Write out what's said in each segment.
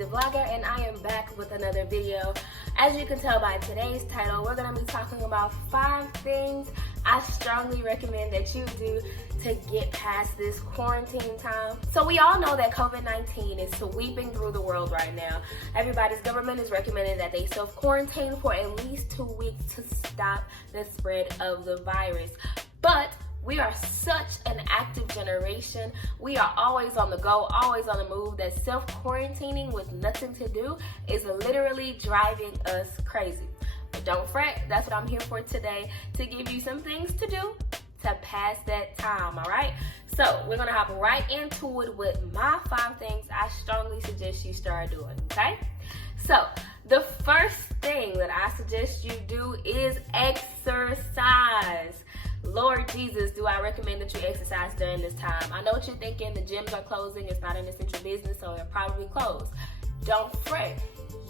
the Vlogger, and I am back with another video. As you can tell by today's title, we're going to be talking about 5 things I strongly recommend that you do to get past this quarantine time. So we all know that COVID-19 is sweeping through the world right now. Everybody's government is recommending that they self-quarantine for at least 2 weeks to stop the spread of the virus. But we are such an active generation. We are always on the go, always on the move, that self-quarantining with nothing to do is literally driving us crazy. But don't fret, that's what I'm here for today, to give you some things to do to pass that time, all right? So we're gonna hop right into it with my 5 things I strongly suggest you start doing, okay? So the first thing that I suggest you do is exercise. Lord Jesus, do I recommend that you exercise during this time? I know what you're thinking, the gyms are closing, it's not an essential business, so they're probably closed. Don't fret.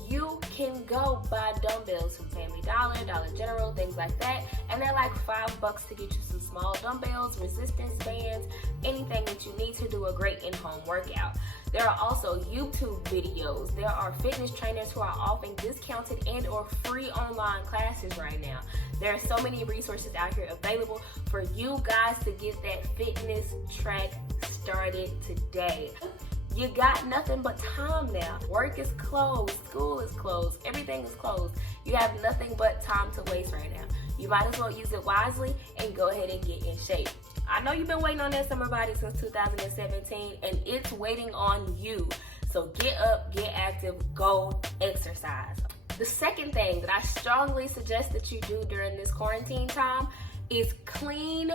You can go buy dumbbells from Family Dollar, Dollar General, things like that, and they're like $5 to get you some small dumbbells, resistance bands, anything that you need to do a great in-home workout. There are also YouTube videos. There are fitness trainers who are offering discounted and or free online classes right now. There are so many resources out here available for you guys to get that fitness track started today. You got nothing but time now. Work is closed, school is closed, everything is closed. You have nothing but time to waste right now. You might as well use it wisely and go ahead and get in shape. I know you've been waiting on that summer body since 2017, and it's waiting on you. So get up, get active, go exercise. The second thing that I strongly suggest that you do during this quarantine time is clean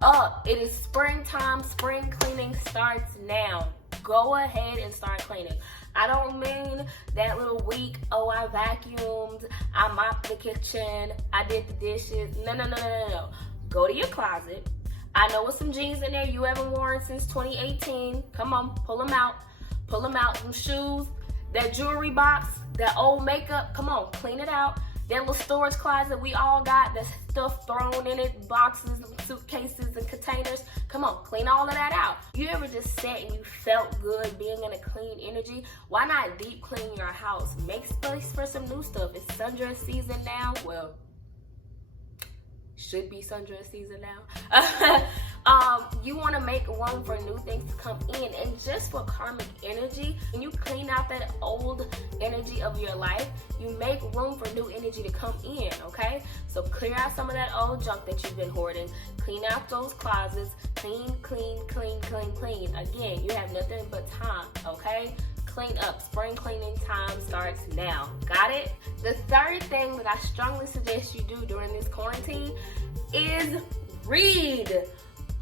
up. It is springtime. Spring cleaning starts now. Go ahead and start cleaning. I don't mean that little week, oh, I vacuumed, I mopped the kitchen, I did the dishes. No. Go to your closet. I know with some jeans in there you haven't worn since 2018. Come on, pull them out. Pull them out. Some shoes, that jewelry box, that old makeup. Come on, clean it out. That little storage closet we all got, that stuff thrown in it, boxes and suitcases and containers. Come on, clean all of that out. You ever just sat and you felt good being in a clean energy? Why not deep clean your house? Make space for some new stuff. It's sundress season now. Well, should be sundress season now. You want to make room for new things to come in, and just for karmic energy, when you clean out that old energy of your life, you make room for new energy to come in, okay? So clear out some of that old junk that you've been hoarding, clean out those closets, clean. Again, you have nothing but time, okay? Clean up. Spring cleaning time starts now. Got it? The third thing that I strongly suggest you do during this quarantine is read.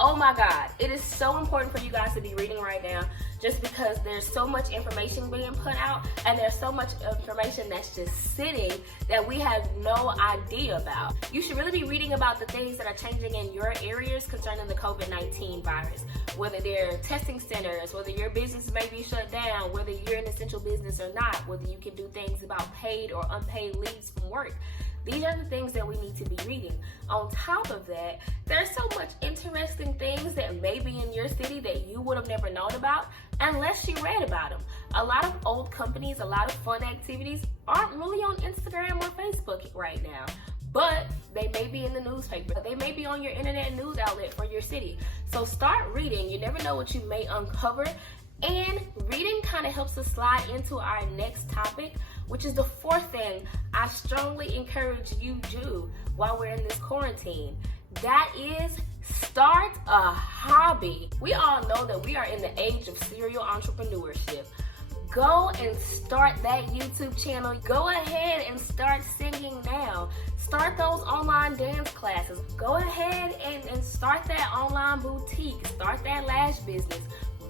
Oh my God, it is so important for you guys to be reading right now, just because there's so much information being put out, and there's so much information that's just sitting that we have no idea about. You should really be reading about the things that are changing in your areas concerning the COVID-19 virus, whether they're testing centers, whether your business may be shut down, whether you're an essential business or not, whether you can do things about paid or unpaid leaves from work. These are the things that we need to be reading. On top of that, there's so much interesting things that may be in your city that you would have never known about unless you read about them. A lot of old companies, a lot of fun activities aren't really on Instagram or Facebook right now, but they may be in the newspaper. They may be on your internet news outlet for your city. So start reading. You never know what you may uncover. And reading kind of helps us slide into our next topic, which is the 4th thing I strongly encourage you do while we're in this quarantine. That is, start a hobby. We all know that we are in the age of serial entrepreneurship. Go and start that YouTube channel. Go ahead and start singing now. Start those online dance classes. Go ahead and start that online boutique. Start that lash business.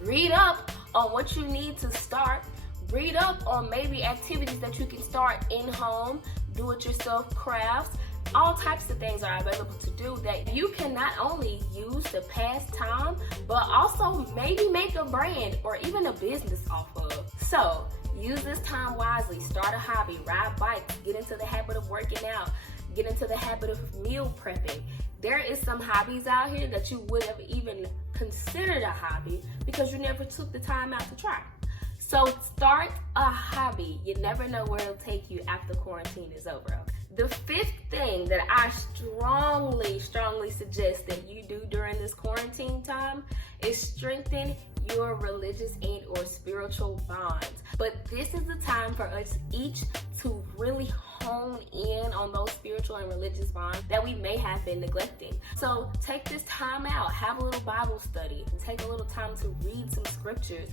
Read up on what you need to start. Read up on maybe activities that you can start in-home, do-it-yourself crafts. All types of things are available to do that you can not only use to pass time, but also maybe make a brand or even a business off of. So use this time wisely. Start a hobby, ride bikes, get into the habit of working out, get into the habit of meal prepping. There is some hobbies out here that you would have even considered a hobby because you never took the time out to try. So start a hobby. You never know where it'll take you after quarantine is over. The fifth thing that I strongly suggest that you do during this quarantine time is strengthen your religious and or spiritual bonds. But this is the time for us each to really hone in on those spiritual and religious bonds that we may have been neglecting. So take this time out, have a little Bible study, take a little time to read some scriptures,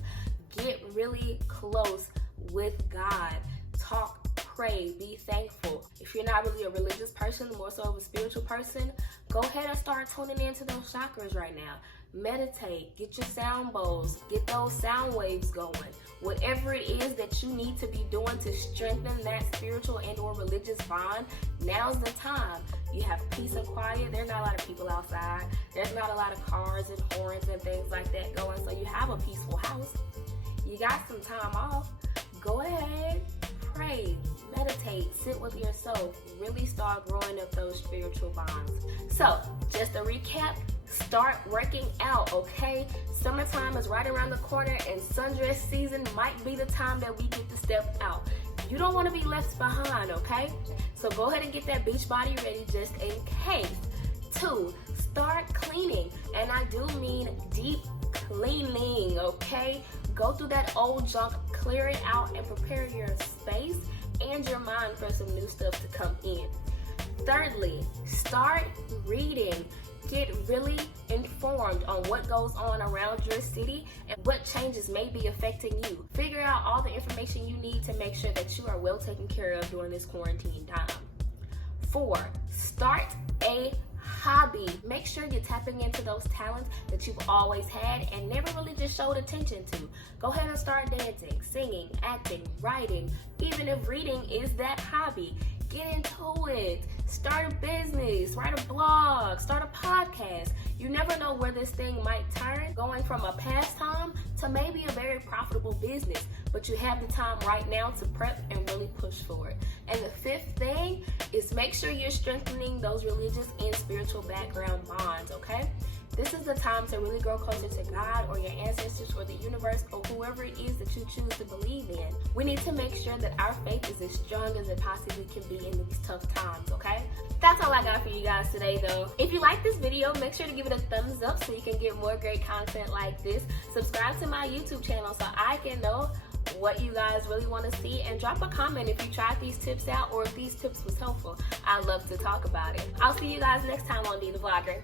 get really close with God, talk, pray, be thankful. If you're not really a religious person, more so of a spiritual person, go ahead and start tuning into those chakras right now. Meditate, get your sound bowls, get those sound waves going. Whatever it is that you need to be doing to strengthen that spiritual and or religious bond, now's the time. You have peace and quiet. There's not a lot of people outside. There's not a lot of cars and horns and things like that going, so you have a peaceful house. You got some time off. Go ahead, pray, meditate, sit with yourself, really start growing up those spiritual bonds. So, just a recap, start working out, okay? Summertime is right around the corner and sundress season might be the time that we get to step out. You don't want to be left behind, okay? So go ahead and get that beach body ready just in case. 2, start cleaning, and I do mean deep cleaning, okay? Go through that old junk, clear it out, and prepare your space and your mind for some new stuff to come in. Thirdly, start reading. Get really informed on what goes on around your city and what changes may be affecting you. Figure out all the information you need to make sure that you are well taken care of during this quarantine time. 4, start a hobby. Make sure you're tapping into those talents that you've always had and never really just showed attention to. Go ahead and start dancing, singing, acting, writing, even if reading is that hobby. Get into it. Start a business, write a blog, start a podcast. You never know where this thing might turn, going from a pastime to maybe a very profitable business. But you have the time right now to prep and really push for it. And the fifth thing is make sure you're strengthening those religious and spiritual background bonds, okay? This is the time to really grow closer to God or your ancestors or the universe or whoever it is that you choose to believe in. We need to make sure that our faith is as strong as it possibly can be in these tough times, okay? That's all I got for you guys today, though. If you like this video, make sure to give it a thumbs up so you can get more great content like this. Subscribe to my YouTube channel so I can know what you guys really want to see, and drop a comment if you tried these tips out or if these tips was helpful. I'd love to talk about it. I'll see you guys next time on Dee the Vlogger.